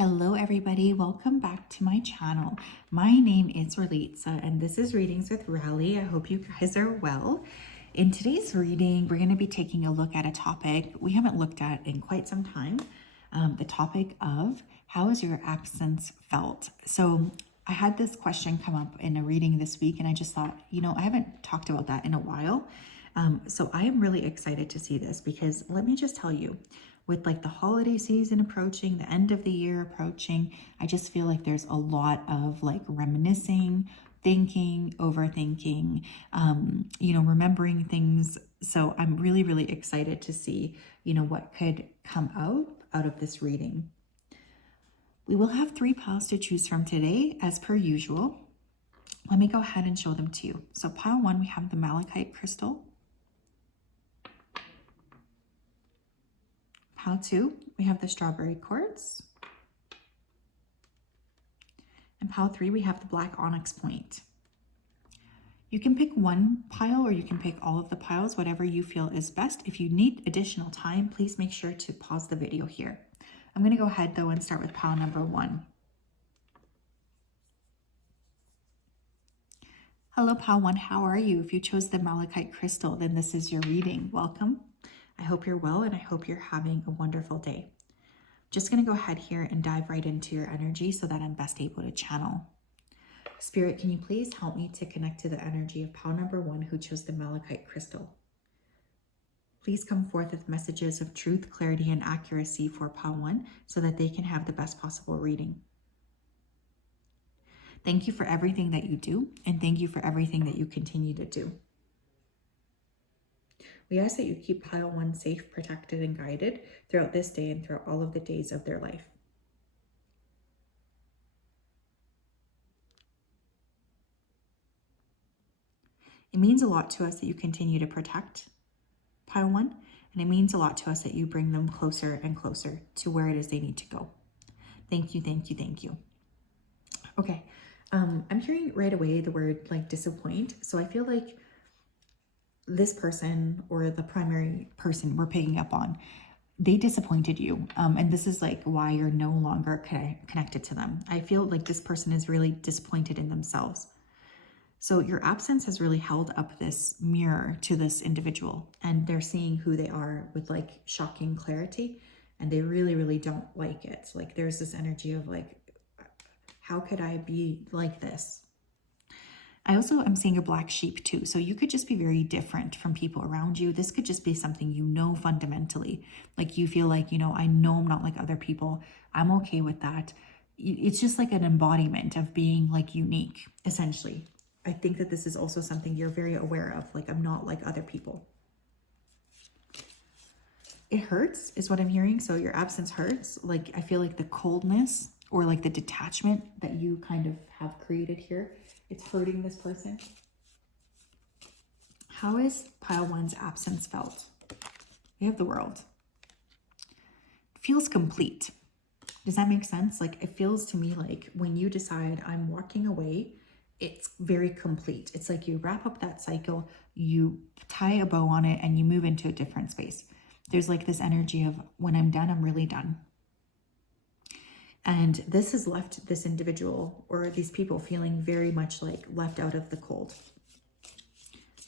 Hello everybody, welcome back to my channel. My name is Ralitza and this is Readings with Rali. I hope you guys are well. In today's reading, we're going to be taking a look at a topic we haven't looked at in quite some time. The topic of how has your absence felt? So I had this question come up in a reading this week and I just thought, I haven't talked about that in a while. So I am really excited to see this because let me just tell you, with like the holiday season approaching, the end of the year approaching, I just feel like there's a lot of like reminiscing, thinking, overthinking, remembering things. So I'm really, really excited to see, what could come out of this reading. We will have 3 piles to choose from today, as per usual. Let me go ahead and show them to you. So pile 1, we have the malachite crystal. Pile 2, we have the strawberry quartz. And pile 3, we have the black onyx point. You can pick one pile or you can pick all of the piles, whatever you feel is best. If you need additional time, please make sure to pause the video here. I'm going to go ahead though and start with pile number 1. Hello pile 1, how are you? If you chose the malachite crystal, then this is your reading. Welcome. I hope you're well and I hope you're having a wonderful day. Just going to go ahead here and dive right into your energy so that I'm best able to channel. Spirit, can you please help me to connect to the energy of pile number 1 who chose the malachite crystal? Please come forth with messages of truth, clarity, and accuracy for pile 1 so that they can have the best possible reading. Thank you for everything that you do and thank you for everything that you continue to do. We ask that you keep pile 1 safe, protected, and guided throughout this day and throughout all of the days of their life. It means a lot to us that you continue to protect pile 1, and it means a lot to us that you bring them closer and closer to where it is they need to go. Thank you, thank you, thank you. Okay, I'm hearing right away the word like disappoint, so I feel like this person or the primary person we're picking up on, they disappointed you. And this is like why you're no longer connected to them. I feel like this person is really disappointed in themselves. So your absence has really held up this mirror to this individual and they're seeing who they are with like shocking clarity and they really, really don't like it. Like there's this energy of like, how could I be like this? I also am seeing a black sheep too. So you could just be very different from people around you. This could just be something fundamentally. Like you feel like, I know I'm not like other people. I'm okay with that. It's just like an embodiment of being like unique, essentially. I think that this is also something you're very aware of. Like I'm not like other people. It hurts is what I'm hearing. So your absence hurts. Like I feel like the coldness or like the detachment that you kind of have created here, it's hurting this person. How is pile 1's absence felt? We have the world. It feels complete. Does that make sense? Like it feels to me like when you decide I'm walking away, it's very complete. It's like you wrap up that cycle, you tie a bow on it and you move into a different space. There's like this energy of when I'm done, I'm really done. And this has left this individual or these people feeling very much like left out of the cold.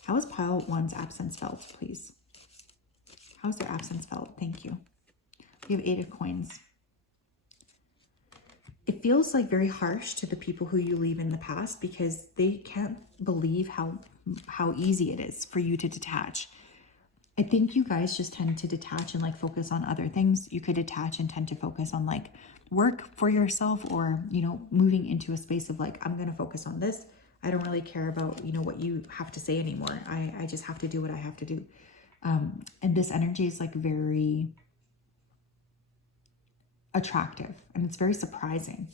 How has pile 1's absence felt, please? How's their absence felt? Thank you. We have 8 of coins. It feels like very harsh to the people who you leave in the past because they can't believe how easy it is for you to detach. I think you guys just tend to detach and like focus on other things. You could detach and tend to focus on like work for yourself or, moving into a space of like, I'm going to focus on this. I don't really care about, what you have to say anymore. I just have to do what I have to do. And this energy is like very attractive and it's very surprising.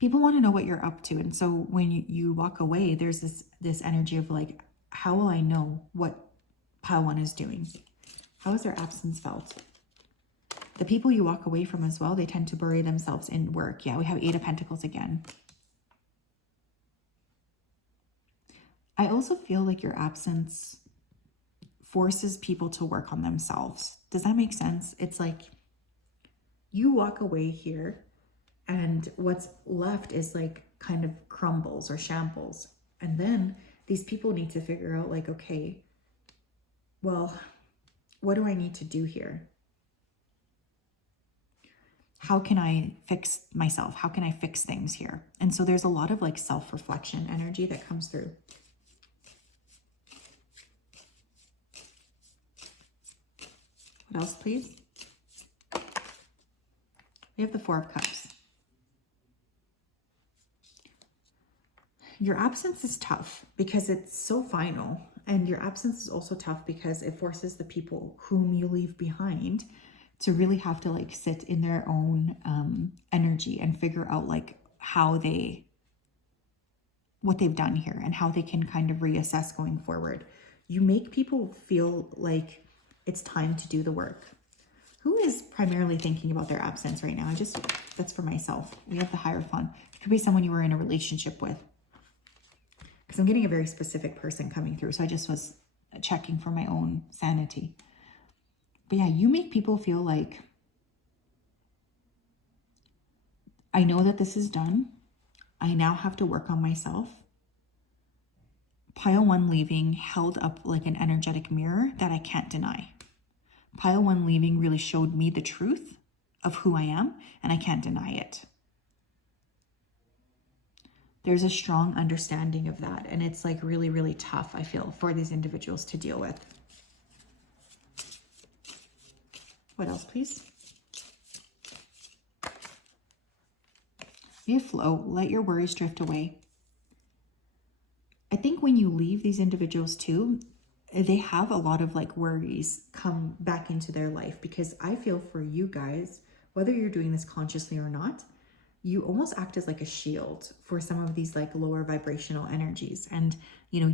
People want to know what you're up to. And so when you walk away, there's this energy of like, how will I know what pile 1 is doing? How is their absence felt? The people you walk away from as well, they tend to bury themselves in work. Yeah, we have 8 of Pentacles again. I also feel like your absence forces people to work on themselves. Does that make sense? It's like You walk away here and what's left is like kind of crumbles or shambles. And then these people need to figure out like, okay, well, what do I need to do here? How can I fix myself? How can I fix things here? And so there's a lot of like self-reflection energy that comes through. What else, please? We have the Four of Cups. Your absence is tough because it's so final. And your absence is also tough because it forces the people whom you leave behind to really have to like sit in their own energy and figure out like what they've done here and how they can kind of reassess going forward. You make people feel like it's time to do the work. Who is primarily thinking about their absence right now? That's for myself. We have the Hierophant. It could be someone you were in a relationship with. Because I'm getting a very specific person coming through. So I just was checking for my own sanity. But yeah, you make people feel like, I know that this is done. I now have to work on myself. Pile 1 leaving held up like an energetic mirror that I can't deny. Pile 1 leaving really showed me the truth of who I am, and I can't deny it. There's a strong understanding of that, and it's like really, really tough, I feel, for these individuals to deal with. What else, please? Be a flow. Let your worries drift away. I think when you leave these individuals too, they have a lot of like worries come back into their life, because I feel for you guys, whether you're doing this consciously or not, you almost act as like a shield for some of these like lower vibrational energies. And you know,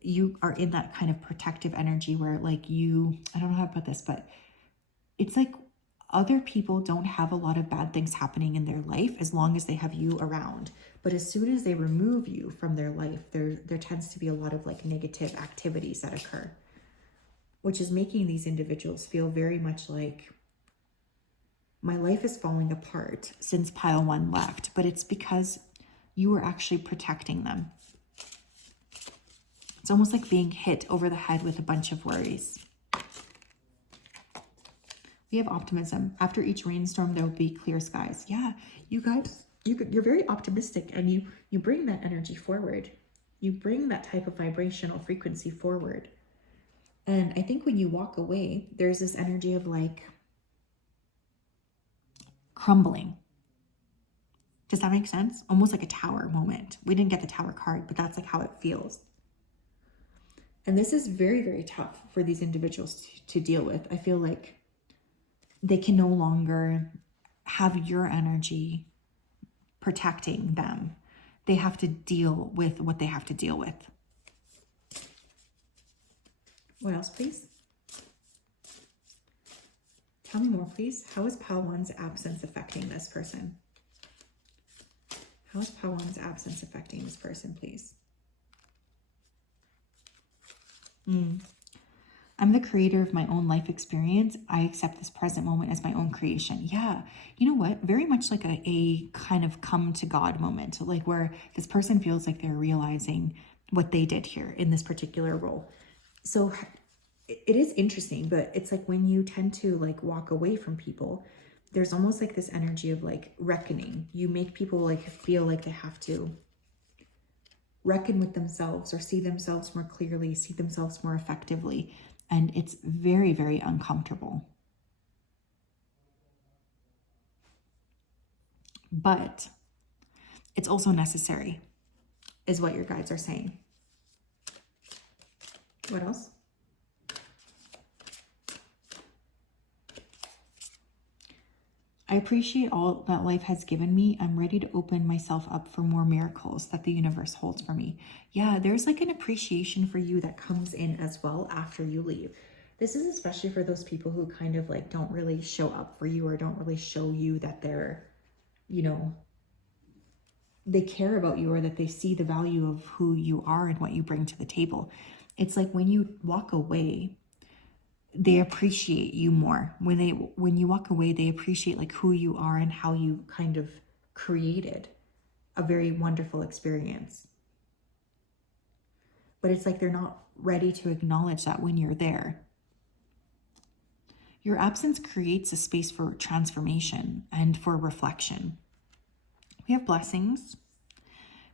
you are in that kind of protective energy where like I don't know how to put this, but it's like other people don't have a lot of bad things happening in their life as long as they have you around. But as soon as they remove you from their life, there tends to be a lot of like negative activities that occur, which is making these individuals feel very much like, my life is falling apart since Pile 1 left, but it's because you were actually protecting them. It's almost like being hit over the head with a bunch of worries. We have optimism. After each rainstorm, there will be clear skies. Yeah, you guys, you're very optimistic, and you bring that energy forward. You bring that type of vibrational frequency forward. And I think when you walk away, there's this energy of like crumbling. Does that make sense? Almost like a tower moment. We didn't get the tower card, but that's like how it feels. And this is very, very tough for these individuals to deal with. I feel like they can no longer have your energy protecting them. They have to deal with what they have to deal with. What else, please? Tell me more, please. How is Pile 1's absence affecting this person? How is Pile 1's absence affecting this person, please? I'm the creator of my own life experience. I accept this present moment as my own creation. Yeah, you know what? Very much like a kind of come to God moment, like where this person feels like they're realizing what they did here in this particular role. So it is interesting, but it's like when you tend to like walk away from people, there's almost like this energy of like reckoning. You make people like feel like they have to reckon with themselves or see themselves more clearly, see themselves more effectively. And it's very, very uncomfortable. But it's also necessary, is what your guides are saying. What else? I appreciate all that life has given me. I'm ready to open myself up for more miracles that the universe holds for me. Yeah, there's like an appreciation for you that comes in as well after you leave. This is especially for those people who kind of like don't really show up for you or don't really show you that they're, you know, they care about you or that they see the value of who you are and what you bring to the table. It's like when you walk away, they appreciate you more. When you walk away, they appreciate like who you are and how you kind of created a very wonderful experience. But it's like they're not ready to acknowledge that when you're there. Your absence creates a space for transformation and for reflection. We have blessings.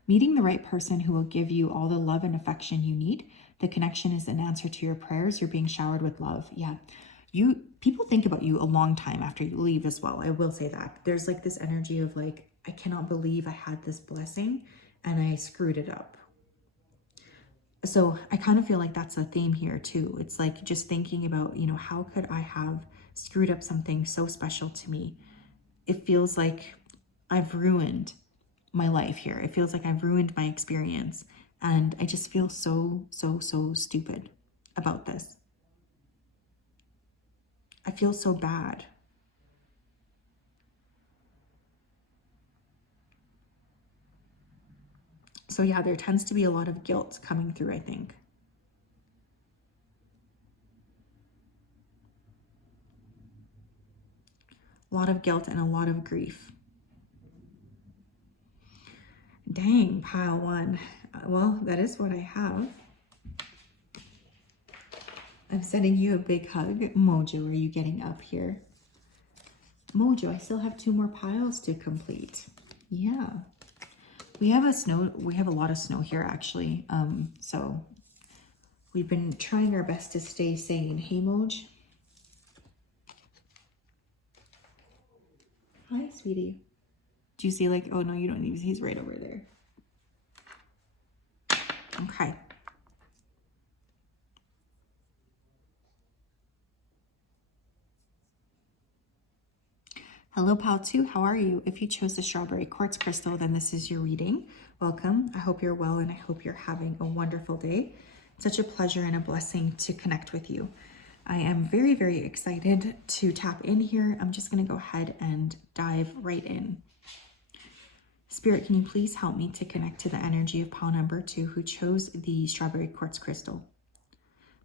Meeting the right person who will give you all the love and affection you need. The connection is an answer to your prayers. You're being showered with love. Yeah. People think about you a long time after you leave as well. I will say that. There's like this energy of like, I cannot believe I had this blessing and I screwed it up. So I kind of feel like that's a theme here too. It's like just thinking about, how could I have screwed up something so special to me? It feels like I've ruined my life here. It feels like I've ruined my experience. And I just feel so stupid about this. I feel so bad. So yeah, there tends to be a lot of guilt coming through, I think. A lot of guilt and a lot of grief. Dang, pile one. Well, that is what I have. I'm sending you a big hug. Mojo, are you getting up here? Mojo, I still have 2 more piles to complete. Yeah. We have a lot of snow here actually. So we've been trying our best to stay sane. Hey Moj. Hi, sweetie. Do you see like, oh no, you don't need, he's right over there. Okay. Hello, Pal 2, how are you? If you chose the strawberry quartz crystal, then this is your reading. Welcome. I hope you're well and I hope you're having a wonderful day. It's such a pleasure and a blessing to connect with you. I am very, very excited to tap in here. I'm just going to go ahead and dive right in. Spirit, can you please help me to connect to the energy of pile number 2 who chose the strawberry quartz crystal?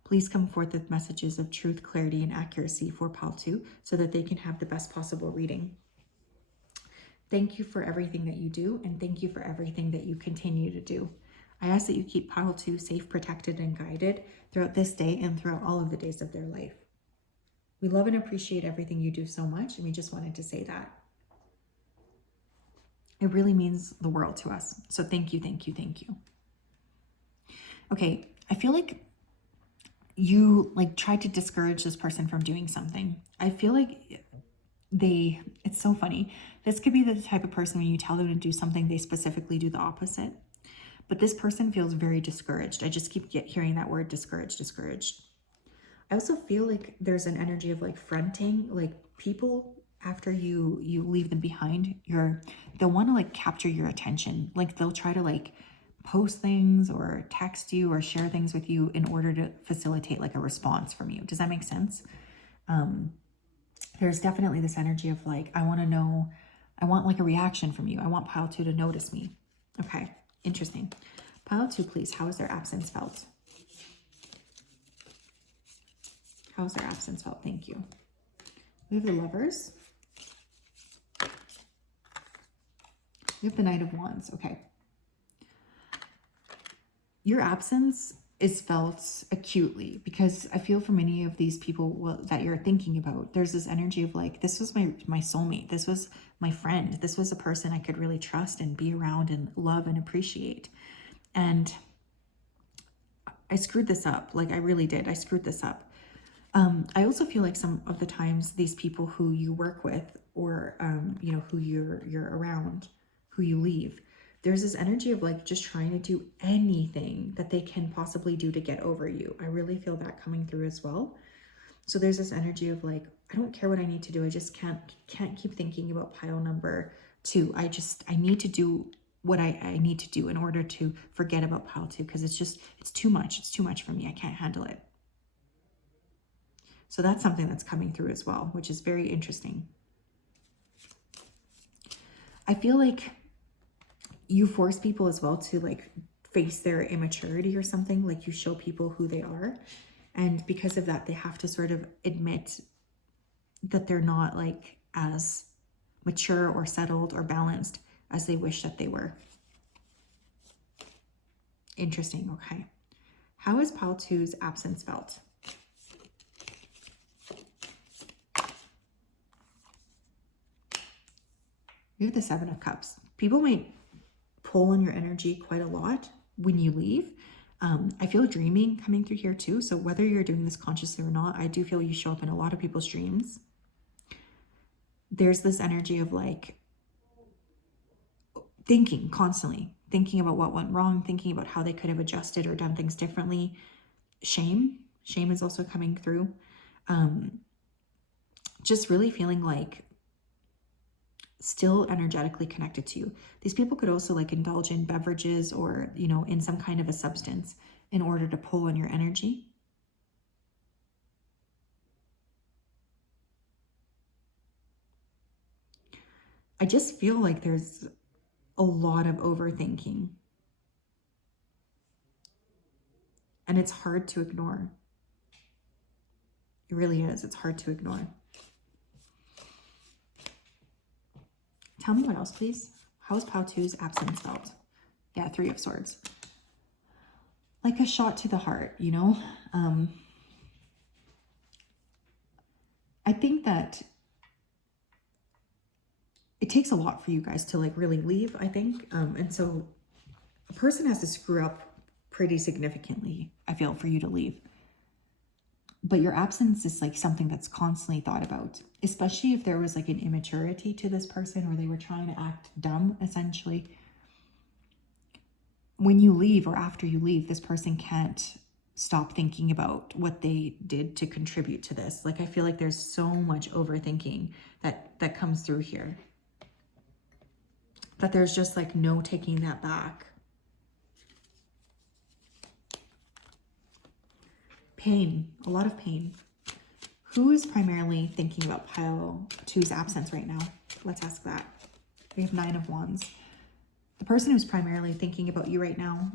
Please come forth with messages of truth, clarity, and accuracy for pile 2 so that they can have the best possible reading. Thank you for everything that you do, and thank you for everything that you continue to do. I ask that you keep pile 2 safe, protected, and guided throughout this day and throughout all of the days of their life. We love and appreciate everything you do so much, and we just wanted to say that. It really means the world to us. So thank you, thank you, thank you. Okay, I feel like you like tried to discourage this person from doing something. I feel like it's so funny. This could be the type of person when you tell them to do something, they specifically do the opposite. But this person feels very discouraged. I just keep hearing that word discouraged. I also feel like there's an energy of like fronting, like people after you leave them behind, they'll want to like capture your attention. Like they'll try to like post things or text you or share things with you in order to facilitate like a response from you. Does that make sense? There's definitely this energy of like, I want like a reaction from you. I want pile 2 to notice me. Okay, interesting. Pile 2, please. How is their absence felt? How is their absence felt? Thank you. We have the Lovers. We have the Knight of Wands. Okay. Your absence is felt acutely because I feel for many of these people that you're thinking about, there's this energy of like, this was my soulmate. This was my friend. This was a person I could really trust and be around and love and appreciate. And I screwed this up. Like I really did. I screwed this up. I also feel like some of the times these people who you work with or, who you're around, who you leave, there's this energy of like just trying to do anything that they can possibly do to get over you. I really feel that coming through as well. So there's this energy of like, I don't care what I need to do. I just can't keep thinking about pile number 2. I need to do what I need to do in order to forget about pile 2 because it's too much. It's too much for me. I can't handle it. So that's something that's coming through as well, which is very interesting. I feel like you force people as well to like face their immaturity or something. Like you show people who they are And because of that, they have to sort of admit that they're not like as mature or settled or balanced as they wish that they were. Interesting. Okay. How is pile two's absence felt? We have the Seven of Cups. People might pull on your energy quite a lot when you leave. I feel dreaming coming through here too. So whether you're doing this consciously or not, I do feel you show up in a lot of people's dreams. There's this energy of like thinking constantly, thinking about what went wrong, thinking about how they could have adjusted or done things differently. Shame is also coming through. Just really feeling like still energetically connected to you. These people could also like indulge in beverages or, you know, in some kind of a substance in order to pull on your energy. I just feel like there's a lot of overthinking. And it's hard to ignore. It really is. It's hard to ignore. Tell me what else, please. How is pile two's absence felt? Yeah, Three of Swords. Like a shot to the heart, you know? I think that it takes a lot for you guys to like really leave, I think. And so a person has to screw up pretty significantly, I feel, for you to leave. But your absence is like something that's constantly thought about, especially if there was like an immaturity to this person or they were trying to act dumb, essentially. When you leave or after you leave, this person can't stop thinking about what they did to contribute to this. Like, I feel like there's so much overthinking that comes through here. That there's just like no taking that back. Pain, a lot of pain. Who is primarily thinking about pile two's absence right now? Let's ask that. We have Nine of Wands. The person who's primarily thinking about you right now,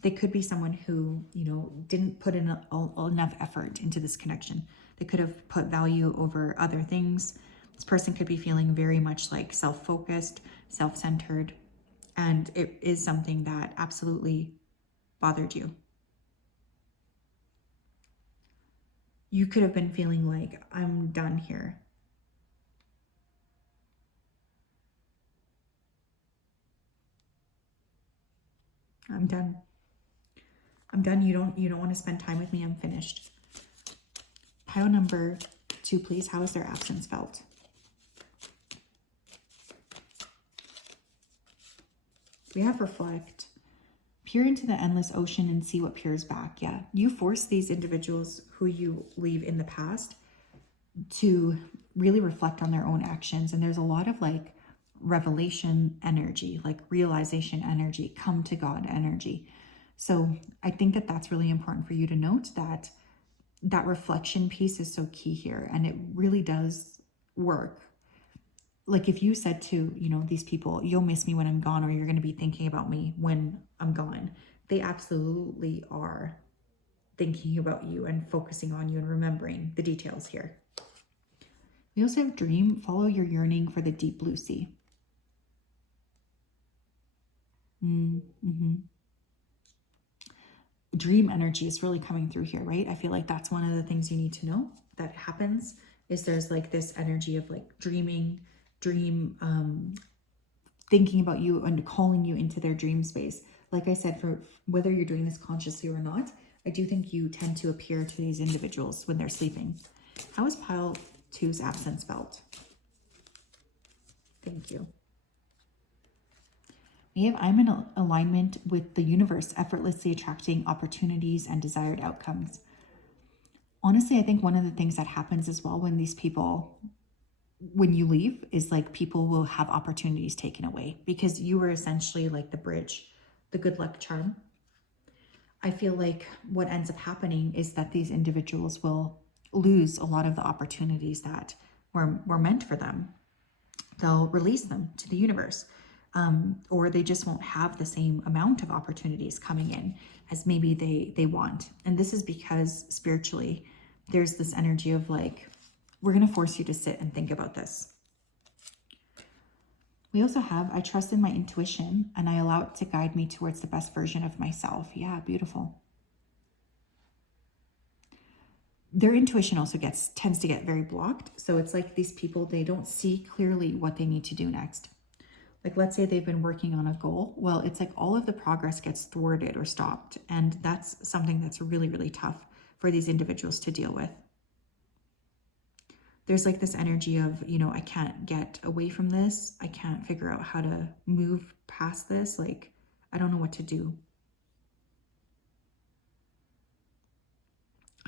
they could be someone who, you know, didn't put in enough effort into this connection. They could have put value over other things. This person could be feeling very much like self-focused, self-centered, and it is something that absolutely bothered you. You could have been feeling like, I'm done here. I'm done. I'm done. You don't want to spend time with me. I'm finished. Pile number two, please. How is their absence felt? We have Reflect. Peer into the endless ocean and see what peers back. Yeah, you force these individuals who you leave in the past to really reflect on their own actions. And there's a lot of like revelation energy, like realization energy, come to God energy. So I think that that's really important for you to note, that that reflection piece is so key here. And it really does work. Like if you said to, you know, these people, you'll miss me when I'm gone, or you're going to be thinking about me when I'm gone. They absolutely are thinking about you and focusing on you and remembering the details here. We also have Dream. Follow your yearning for the deep blue sea. Dream energy is really coming through here, right? I feel like that's one of the things you need to know that happens, is there's like this energy of like dreaming, thinking about you and calling you into their dream space. Like I said, for whether you're doing this consciously or not, I do think you tend to appear to these individuals when they're sleeping. How is pile two's absence felt? Thank you. We have, I'm in alignment with the universe, effortlessly attracting opportunities and desired outcomes. Honestly, I think one of the things that happens as well when these people, when you leave, is like people will have opportunities taken away because you were essentially like the bridge, the good luck charm. I feel like what ends up happening is that these individuals will lose a lot of the opportunities that were meant for them. They'll release them to the universe. or they just won't have the same amount of opportunities coming in as maybe they want. And this is because spiritually, there's this energy of like, we're going to force you to sit and think about this. We also have, I trust in my intuition and I allow it to guide me towards the best version of myself. Yeah, beautiful. Their intuition also tends to get very blocked. So it's like these people, they don't see clearly what they need to do next. Like, let's say they've been working on a goal. Well, it's like all of the progress gets thwarted or stopped. And that's something that's really, really tough for these individuals to deal with. There's like this energy of, you know, I can't get away from this. I can't figure out how to move past this. Like, I don't know what to do.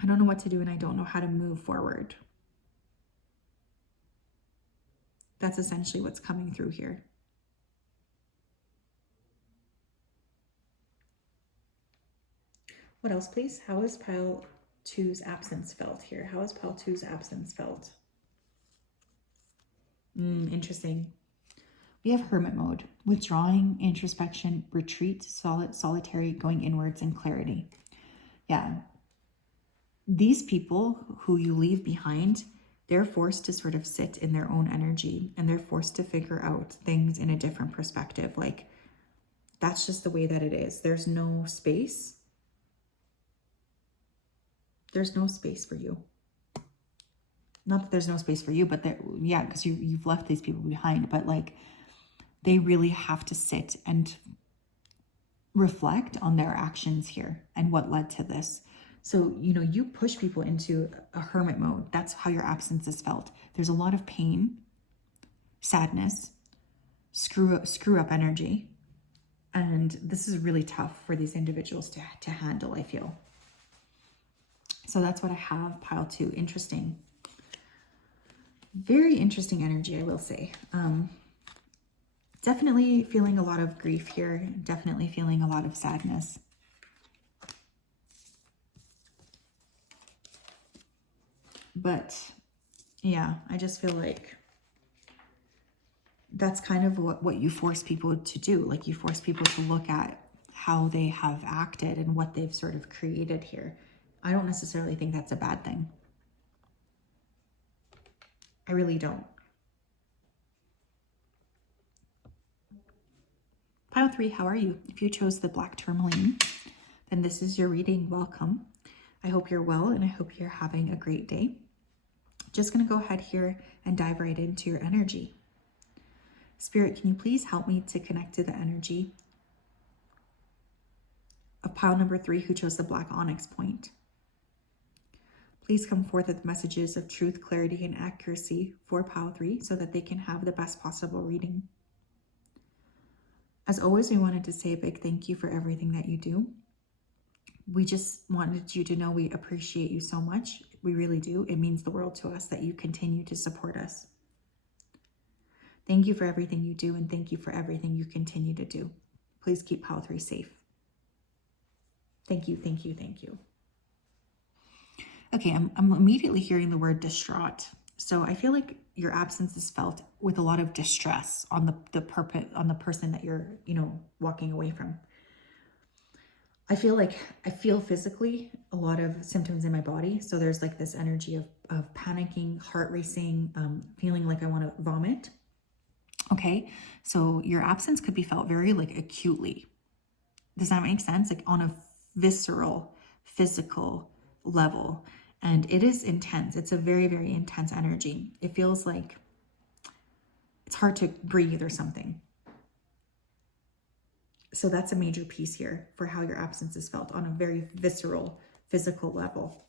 I don't know what to do and I don't know how to move forward. That's essentially what's coming through here. What else, please? How is pile 2's absence felt here? How is pile 2's absence felt? Interesting. We have hermit mode, withdrawing, introspection, retreat, solitary, going inwards, and clarity. Yeah. These people who you leave behind, they're forced to sort of sit in their own energy and they're forced to figure out things in a different perspective. Like, that's just the way that it is. There's no space. There's no space for you. Not that there's no space for you, but yeah, because you've left these people behind, but like they really have to sit and reflect on their actions here and what led to this. So, you know, you push people into a hermit mode. That's how your absence is felt. There's a lot of pain, sadness, screw up energy. And this is really tough for these individuals to handle, I feel. So that's what I have, pile 2. Interesting. Very interesting energy, I will say. Definitely feeling a lot of grief here. Definitely feeling a lot of sadness. But yeah, I just feel like that's kind of what you force people to do. Like, you force people to look at how they have acted and what they've sort of created here. I don't necessarily think that's a bad thing. I really don't. Pile 3, how are you? If you chose the black tourmaline, then this is your reading. Welcome. I hope you're well and I hope you're having a great day. Just going to go ahead here and dive right into your energy. Spirit, can you please help me to connect to the energy of pile number 3 who chose the black onyx point? Please come forth with messages of truth, clarity, and accuracy for pile 3 so that they can have the best possible reading. As always, we wanted to say a big thank you for everything that you do. We just wanted you to know we appreciate you so much. We really do. It means the world to us that you continue to support us. Thank you for everything you do, and thank you for everything you continue to do. Please keep pile 3 safe. Thank you, thank you, thank you. Okay, I'm immediately hearing the word distraught. So I feel like your absence is felt with a lot of distress on the person that you're, walking away from. I feel physically a lot of symptoms in my body. So there's like this energy of panicking, heart racing, feeling like I want to vomit. Okay, so your absence could be felt very like acutely. Does that make sense? Like on a visceral, physical level. And it is intense. It's a very, very intense energy. It feels like it's hard to breathe or something. So that's a major piece here for how your absence is felt on a very visceral, physical level.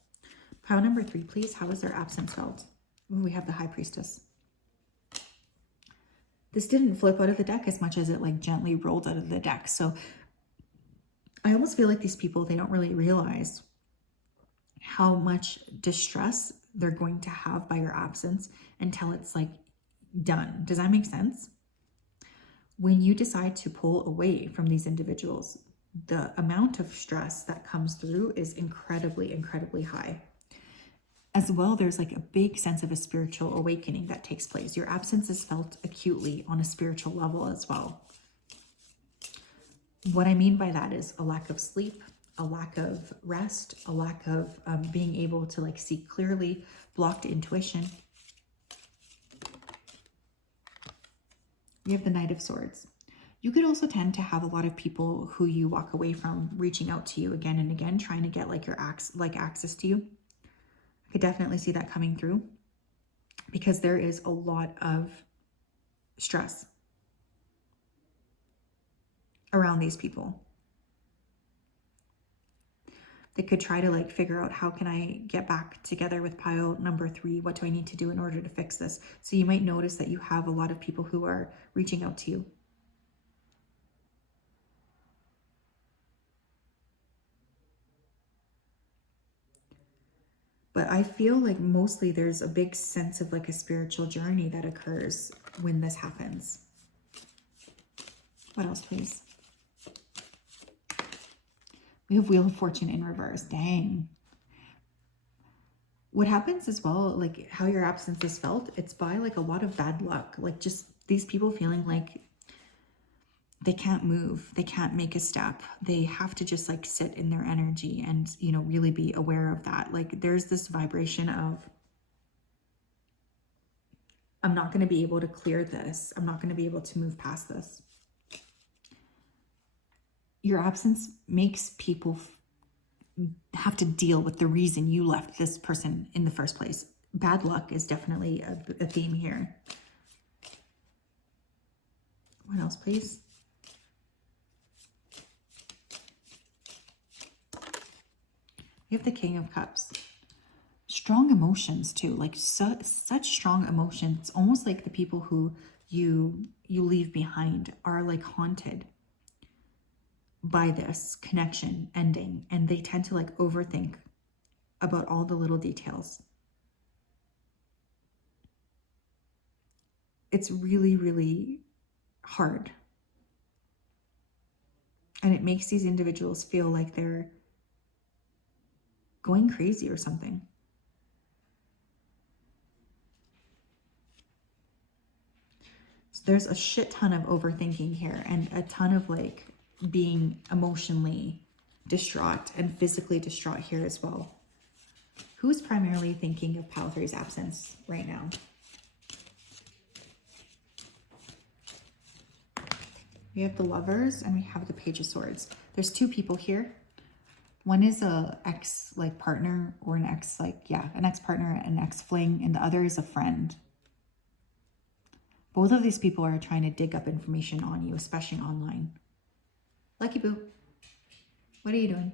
Pile number 3, please. How is their absence felt? Ooh, we have the High Priestess. This didn't flip out of the deck as much as it like gently rolled out of the deck. So I almost feel like these people, they don't really realize how much distress they're going to have by your absence until it's like done. Does that make sense? When you decide to pull away from these individuals, the amount of stress that comes through is incredibly, incredibly high. As well, there's like a big sense of a spiritual awakening that takes place. Your absence is felt acutely on a spiritual level as well. What I mean by that is a lack of sleep, a lack of rest, a lack of being able to like see clearly, blocked intuition. We have the Knight of Swords. You could also tend to have a lot of people who you walk away from reaching out to you again and again, trying to get like your access to you. I could definitely see that coming through because there is a lot of stress around these people. They could try to like figure out, how can I get back together with pile number 3? What do I need to do in order to fix this? So you might notice that you have a lot of people who are reaching out to you. But I feel like mostly there's a big sense of like a spiritual journey that occurs when this happens. What else, please? We have Wheel of Fortune in reverse. Dang. What happens as well, like how your absence is felt, it's by like a lot of bad luck. Like just these people feeling like they can't move, they can't make a step. They have to just like sit in their energy and, you know, really be aware of that. Like there's this vibration of, I'm not going to be able to clear this. I'm not going to be able to move past this. Your absence makes people have to deal with the reason you left this person in the first place. Bad luck is definitely a theme here. What else, please? We have the King of Cups. Strong emotions too, like such strong emotions. Almost like the people who you leave behind are like haunted by this connection ending, and they tend to like overthink about all the little details. It's really, really hard. And it makes these individuals feel like they're going crazy or something. So there's a shit ton of overthinking here and a ton of like being emotionally distraught and physically distraught here as well. Who's primarily thinking of Pile 3's absence right now? We have the Lovers and we have the Page of Swords. There's 2 people here. One is a ex like partner or an ex like, yeah, an ex-partner, an ex-fling, and the other is a friend. Both of these people are trying to dig up information on you, especially online. Lucky Boo, what are you doing?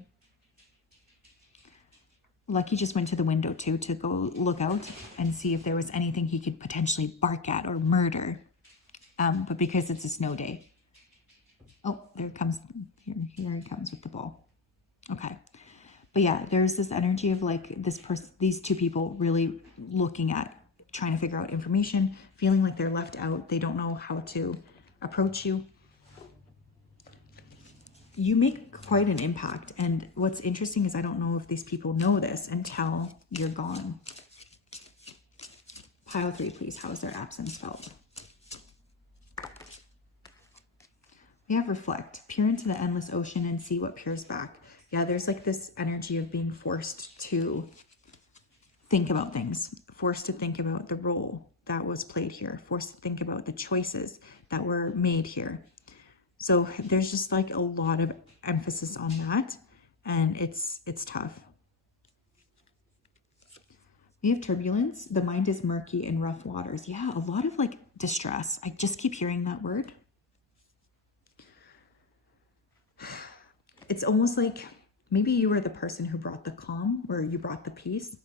Lucky just went to the window too to go look out and see if there was anything he could potentially bark at or murder. But because it's a snow day. Oh, there comes, here he comes with the ball. Okay. But yeah, there's this energy of like this person, these 2 people really looking at, trying to figure out information, feeling like they're left out. They don't know how to approach you. You make quite an impact. And what's interesting is I don't know if these people know this until you're gone. Pile 3, please. How is their absence felt? We have Reflect. Peer into the endless ocean and see what peers back. Yeah, there's like this energy of being forced to think about things, forced to think about the role that was played here, forced to think about the choices that were made here. So there's just like a lot of emphasis on that, and it's tough. We have Turbulence. The mind is murky in rough waters. Yeah, a lot of like distress. I just keep hearing that word. It's almost like maybe you were the person who brought the calm, or you brought the peace.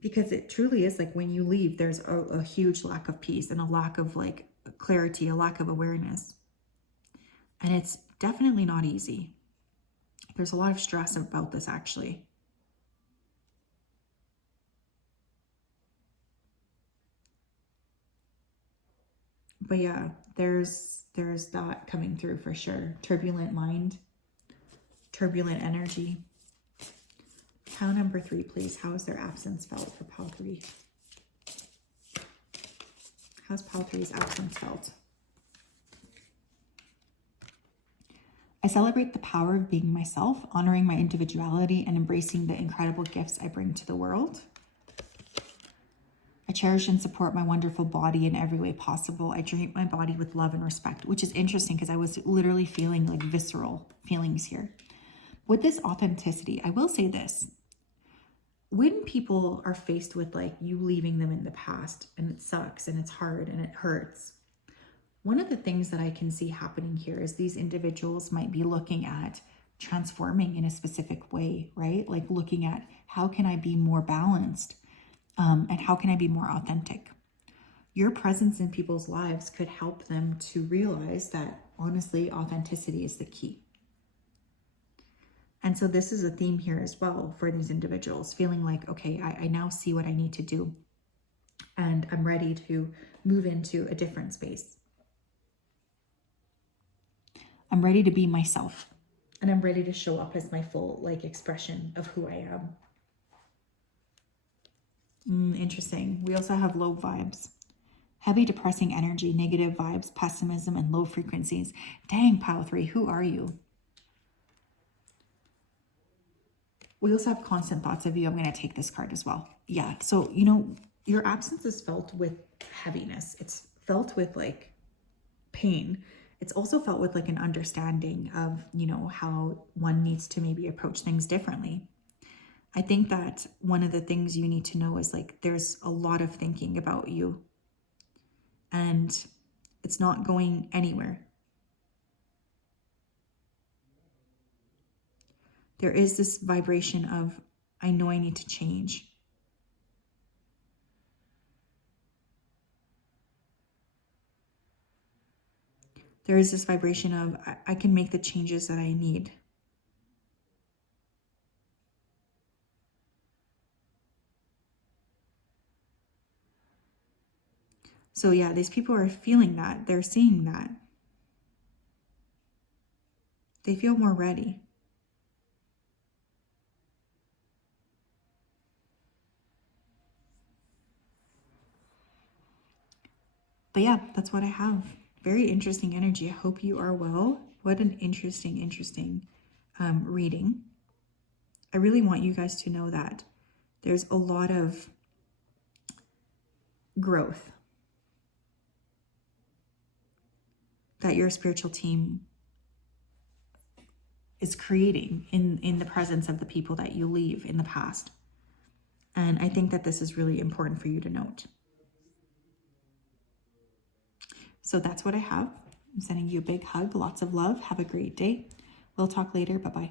Because it truly is like when you leave, there's a huge lack of peace and a lack of like clarity, a lack of awareness. And it's definitely not easy. There's a lot of stress about this actually. But yeah, there's that coming through for sure. Turbulent mind, turbulent energy. Pile number 3, please. How is their absence felt for Pile 3? How's Pile 3's absence felt? celebrate the power of being myself, honoring my individuality, and embracing the incredible gifts I bring to the world. I cherish and support my wonderful body in every way possible. I treat my body with love and respect, which is interesting because I was literally feeling like visceral feelings here. With this authenticity, I will say this. When people are faced with like you leaving them in the past and it sucks and it's hard and it hurts, one of the things that I can see happening here is these individuals might be looking at transforming in a specific way, right? Like looking at how can I be more balanced and how can I be more authentic? Your presence in people's lives could help them to realize that honestly, authenticity is the key. And so this is a theme here as well for these individuals, feeling like, okay, I now see what I need to do and I'm ready to move into a different space. I'm ready to be myself and I'm ready to show up as my full like expression of who I am. Interesting. We also have low vibes. Heavy, depressing energy, negative vibes, pessimism, and low frequencies. Dang, pile 3, who are you? We also have constant thoughts of you. I'm going to take this card as well. Yeah, so, you know, your absence is felt with heaviness. It's felt with like pain. It's also felt with like an understanding of, you know, how one needs to maybe approach things differently. I think that one of the things you need to know is like there's a lot of thinking about you and it's not going anywhere. There is this vibration of, I know I need to change. There is this vibration of, I can make the changes that I need. So yeah, these people are feeling that. They're seeing that. They feel more ready. But yeah, that's what I have. Very interesting energy. I hope you are well. What an interesting reading. I really want you guys to know that there's a lot of growth that your spiritual team is creating in the presence of the people that you leave in the past. And I think that this is really important for you to note. So that's what I have. I'm sending you a big hug, lots of love. Have a great day. We'll talk later. Bye-bye.